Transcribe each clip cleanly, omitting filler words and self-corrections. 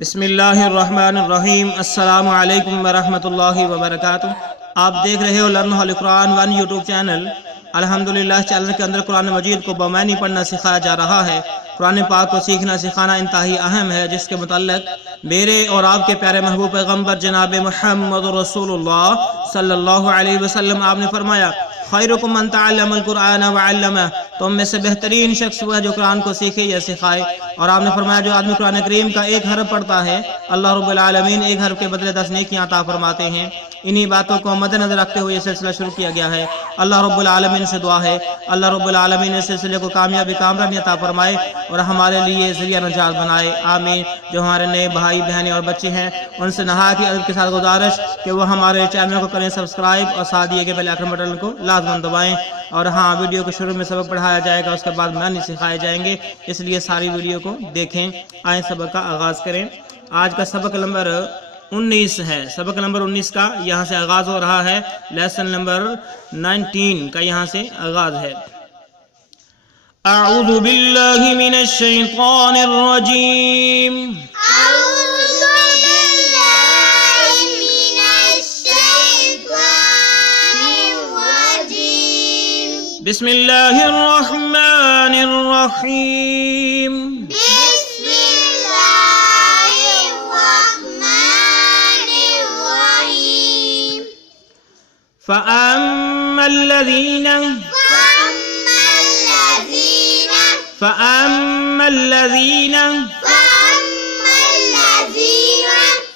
بسم اللہ الرحمن الرحیم۔ السلام علیکم ورحمۃ اللہ وبرکاتہ۔ آپ دیکھ رہے ہو لرن ہول قرآن 1 یوٹیوب چینل۔ الحمدللہ چینل کے اندر قرآن مجید کو بمعنی پڑھنا سکھایا جا رہا ہے۔ قرآن پاک کو سیکھنا سکھانا انتہائی اہم ہے، جس کے متعلق میرے اور آپ کے پیارے محبوب پیغمبر جناب محمد رسول اللہ صلی اللہ علیہ وسلم آپ نے فرمایا، خیرکم من تعلم القرآن وعلمہ، تم میں سے بہترین شخص وہ ہے جو قرآن کو سیکھے یا سکھائے۔ اور آپ نے فرمایا جو آدمی قرآن کریم کا ایک حرف پڑھتا ہے، اللہ رب العالمین ایک حرف کے بدلے 10 نیکیاں عطا فرماتے ہیں۔ انہی باتوں کو مد نظر رکھتے ہوئے یہ سلسلہ شروع کیا گیا ہے۔ اللہ رب العالمین سے دعا ہے اللہ رب العالمین اس سلسلے کو کامیابی کامرانی عطا فرمائے اور ہمارے لیے ذریعہ نجات بنائے، آمین۔ جو ہمارے نئے بھائی بہنیں اور بچے ہیں، ان سے نہایت ہی ادب کے ساتھ گزارش کہ وہ ہمارے چینل کو کریں سبسکرائب اور ساتھ دیے گئے بیل آئیکن بٹن کو لازماً دبائیں۔ اور ہاں، ویڈیو کے شروع میں سبق پڑھایا جائے گا، اس کے بعد معنی سکھائے جائیں گے، اس لیے ساری ویڈیو کو دیکھیں۔ آئیں سبق کا آغاز کریں۔ آج کا سبق نمبر 19 ہے۔ سبق نمبر 19 کا یہاں سے آغاز ہو رہا ہے۔ لیسن نمبر 19 کا یہاں سے آغاز ہے۔ اعوذ باللہ من الشیطان الرجیم، بسم اللہ الرحمن الرحیم، بسم اللہ الرحمن الرحیم۔ فأما الذین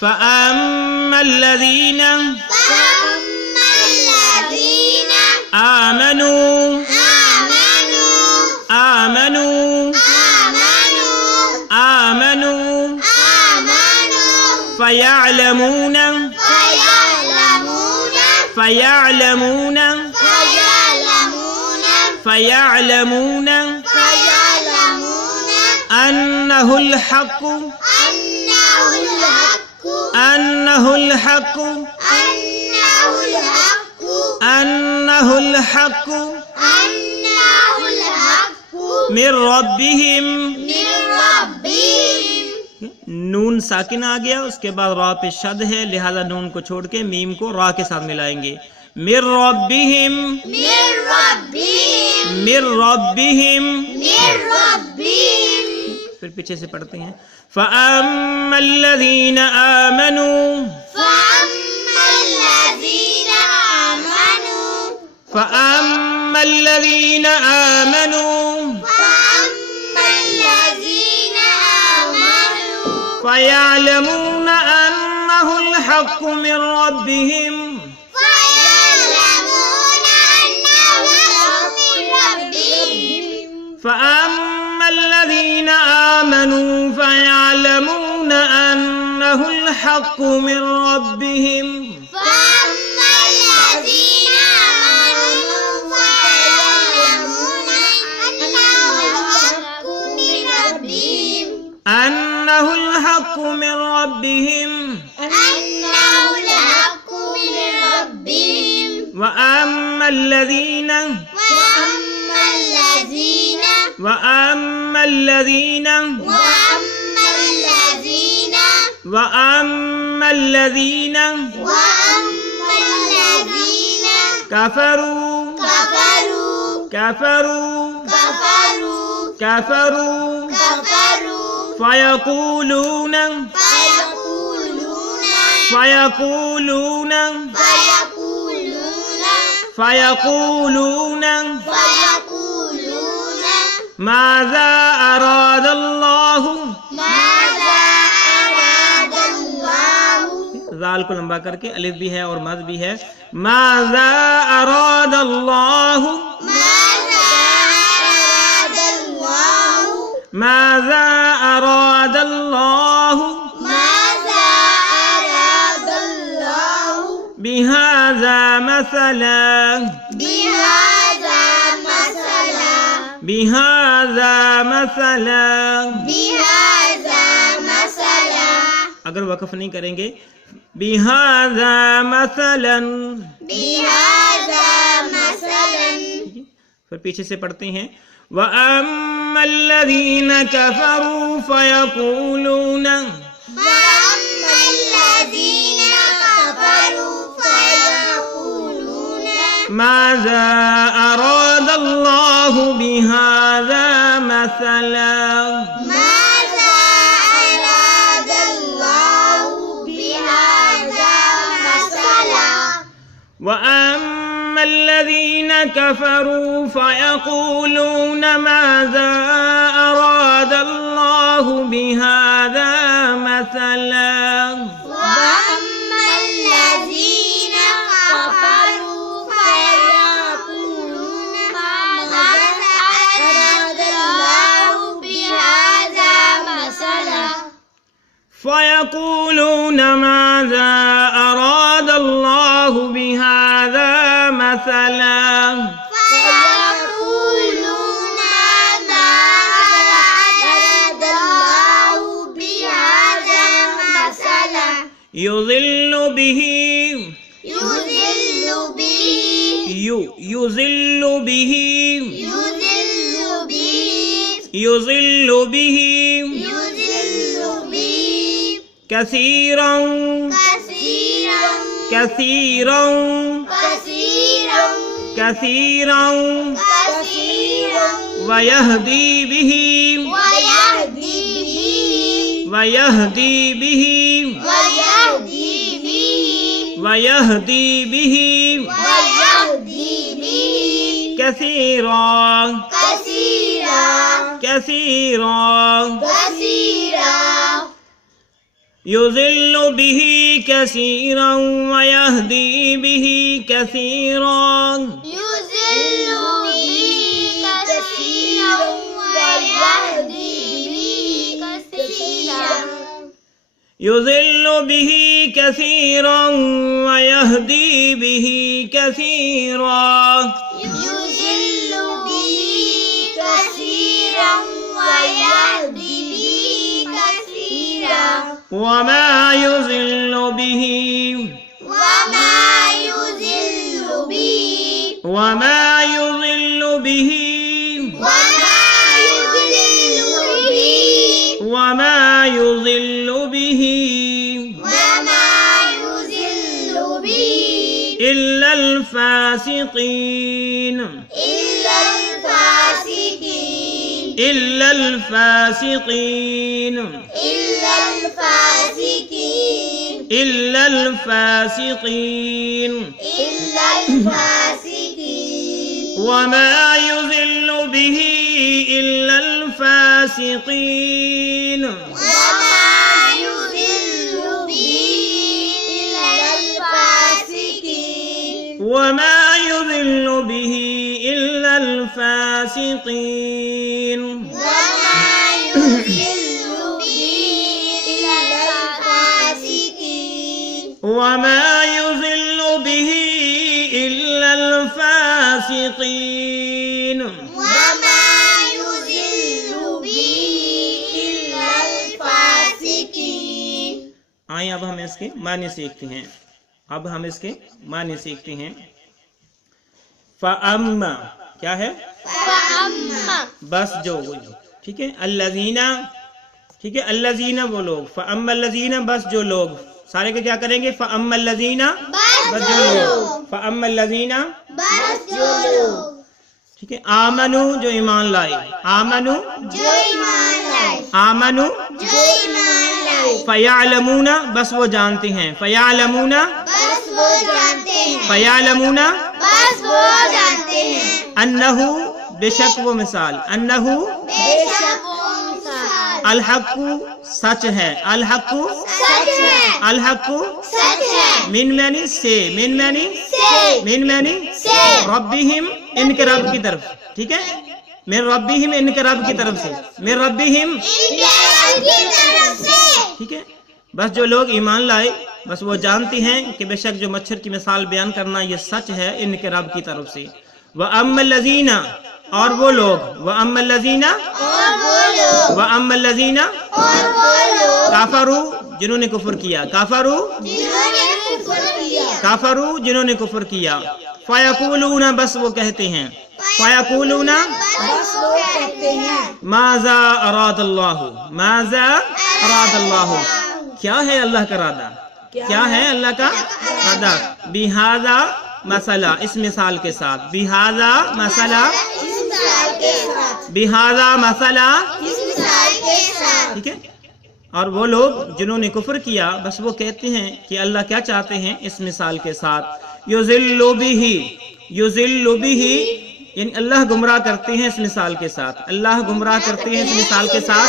فأما الذین آمنوا فيعلمون أنه الحق من ربهم۔ نون ساکن آ گیا، اس کے بعد را پہ شد ہے، لہذا نون کو چھوڑ کے میم کو را کے ساتھ ملائیں گے۔ من ربهم، پھر پیچھے سے پڑھتے ہیں۔ فَأَمَّا الَّذِينَ آمَنُوا فَيَعْلَمُونَ أَنَّهُ الْحَقُّ مِنْ رَبِّهِمْ۔ فأما الذين آمنوا فيعلمون أنه الحق من ربهم، أنه الحق من ربهم، وأما الذين كفروا فيقولون ماذا أراد الله، ذال کو لمبا کر کے الف بھی ہے اور مد بھی ہے۔ ماذا أراد الله، ماذا أراد الله بهذا مثلا، اگر وقف نہیں کریں گے بِهَذَا مَثَلًا، پھر پیچھے سے پڑھتے ہیں وَأَمَّا الَّذِينَ كَفَرُوا فَيَقُولُونَ माज़ा अरादल्लाहु बिहाज़ा मसला माज़ा अरादल्लाहु बिहाज़ा मसला वअम्मा अल्लज़ीना कफ़रू फ़यक़ूलून माज़ा अरादल्लाहु बिहाज़ा मसला وأما الذين كفروا فيقولون ماذا أراد الله بهذا مثلا فيقولون ماذا أراد الله بهذا مثلا فيقولون ماذا أراد الله بهذا مثلا يضل به يضل به يضل به يضل به يضل به يضل به كثيرا كثيرا كثيرا كثيرا كثيرا كثيرا ويهدي به ويهدي به ويهدي به ويهدي به ويهدي به ويهدي به كثيرا كثيرا كثيرا كثيرا يضل به كثيرا ويهدي به كثيرا يضل به كثيرا ويهدي به كثيرا يضل به كثيرا ويهدي به كثيرا يضل به كثيرا ويهدي به كثيرا وما يضل به وما يضل به وما يضل به وما يضل به وما يضل به وما يضل به إلا الفاسقين إلا الفاسقين إلا الفاسقين إلا الفاسقين إلا الفاسقين إلا الفاسقين وما يضل به إلا الفاسقين وما يضل به إلا الفاسقين وما يضل به إلا الفاسقين وما يضل به إلا الفاسقين وما يضل به إلا الفاسقين وما يضل به إلا الفاسقين आइए अब हम इसके माने सीखते हैं। अब हम इसके माने सीखते हैं। फ़अम्मा क्या है? فأما बस जो ठीक है। अल्लज़ीना ठीक है। अल्लज़ीना वो लोग। फ़अम्मा अल्लज़ीना बस जो लोग। सारे के क्या करेंगे? फ़अम्मा अल्लज़ीना बस जो लोग। फ़अम्मा अल्लज़ीना बस जो लोग ठीक है। आमनु जो ईमान लाए। आमनु जो ईमान लाए आमनु जो ईमान लाए फ़यअलमूना बस वो जानते हैं। फ़यअलमूना बस वो जानते हैं फ़यअलमूना बस वो जानते हैं अन्नहु बेशक वो मिसाल। अन्नहु बेशक वो मिसाल अलहक्कु सच है। अलहक्कु सच है अलहक्कु सच है मिन मैनी से मिन मैनी से मिन मैनी से रब्बिहिम इनके रब की तरफ। ठीक है। मिन रब्बिहिम इनके रब की तरफ से। मिन रब्बिहिम इनके रब की तरफ से ठीक है। बस जो लोग ईमान लाए बस वो जानते हैं कि बेशक जो मच्छर की मिसाल बयान करना ये सच है इनके रब की तरफ से। व अम्मल लज़ीना और वो लोग। व अम्मल लज़ीना और वो लोग व अम्मल लज़ीना और वो लोग काफरू जिन्होंने कुफर किया। काफरू जिन्होंने कुफ्र किया काफरू जिन्होंने कुफर किया। फ़यक़ूलूना बस वो कहते हैं। फ़यक़ूलूना बस वो कहते हैं माज़ा अरादल्लाहु माज़ा अरादल्लाहु क्या है अल्लाह का इरादा? क्या है अल्लाह का इरादा? बिहाज़ा मसला, इस मिसाल के साथ, बिहाजा मसला, इस मिसाल के साथ, बिहाजा मसला, इस मिसाल के साथ। ठीक है। और वो लोग जिन्होंने कुफ्र किया, बस वो कहते हैं कि अल्लाह क्या चाहते हैं इस मिसाल के साथ, युज़िल्लु बिही, युज़िल्लु बिही, यानी अल्लाह गुमराह करते हैं इस मिसाल के साथ, अल्लाह गुमराह करते हैं इस मिसाल के साथ,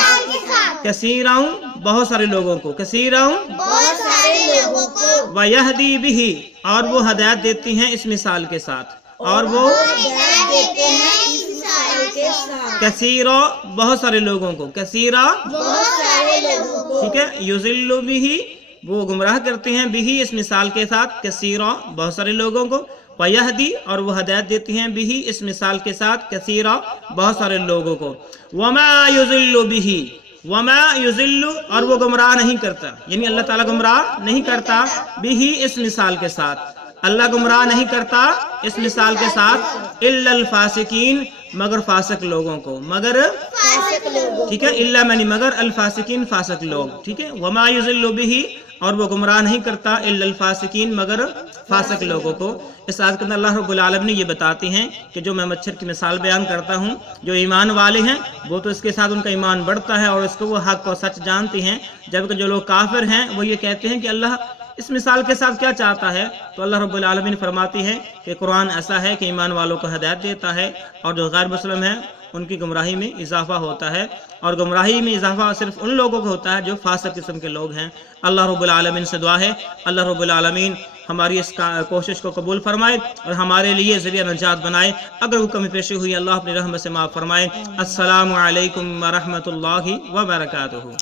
कसीराउ, बहुत सारे लोगों को, कसीराउ, बहुत सारे लोगों को, व यहदी बिही, और वो हदायत देती हैं इस मिसाल के साथ, और वो हिदायत देते हैं इस मिसाल के साथ, कसीरा, बहुत सारे लोगों को, कसीरा, बहुत सारे लोगों को, ठीक है। युज़िल्लु बिही, वो गुमराह करते हैं, बिही इस मिसाल के साथ, कसीरा, बहुत सारे लोगों को, वयहदी, और वो हदायत देती हैं, बिही इस मिसाल के साथ, कसीरा, बहुत सारे लोगों को, वमा युज़िल्लु बिही, वमा युज़िल्लु, और वो गुमराह नहीं करता, यानी अल्लाह ताला गुमराह नहीं करता, बिही इस मिसाल के साथ, अल्लाह गुमराह नहीं करता इस मिसाल के साथ, इल्लल फासिकीन, मगर फासिक लोगों को, मगर, फासिक लोगों, ठीक है, इल्ला मानी मगर, अल फासिकीन फासिक लोग, ठीक है। वमा युज़िल्लु बिही, और वो गुमराह नहीं करता, इल्लल फासिकीन, मगर फासिक लोगों को। इस आयत के अंदर अल्लाह रब्बुल आलमीन ये बताते हैं कि जो मैं मच्छर की मिसाल बयान करता हूँ, जो ईमान वाले हैं वो तो इसके साथ उनका ईमान बढ़ता है और इसको वो हक और सच जानते हैं, जबकि जो लोग काफिर हैं वो ये कहते हैं कि अल्लाह इस मिसाल के साथ क्या चाहता है। तो अल्लाह रब्बुल आलमीन फरमाती है कि कुरान ऐसा है कि ईमान वालों को हिदायत देता है और जो गैर मुस्लिम हैं उनकी गुमराही में इजाफा होता है, और गुमराही में इजाफा सिर्फ उन लोगों को होता है जो फासिक किस्म के लोग हैं। अल्लाह रब्बुल आलमीन से दुआ है अल्लाह रब्बुल आलमीन हमारी इस कोशिश को कबूल फरमाए और हमारे लिए ज़रिया नजात बनाए। अगर वो कमी पेशी हुई अल्लाह अपनी रहमत से माफ़ फरमाए। अस्सलामु अलैकुम व रहमतुल्लाहि व बरकातुहू।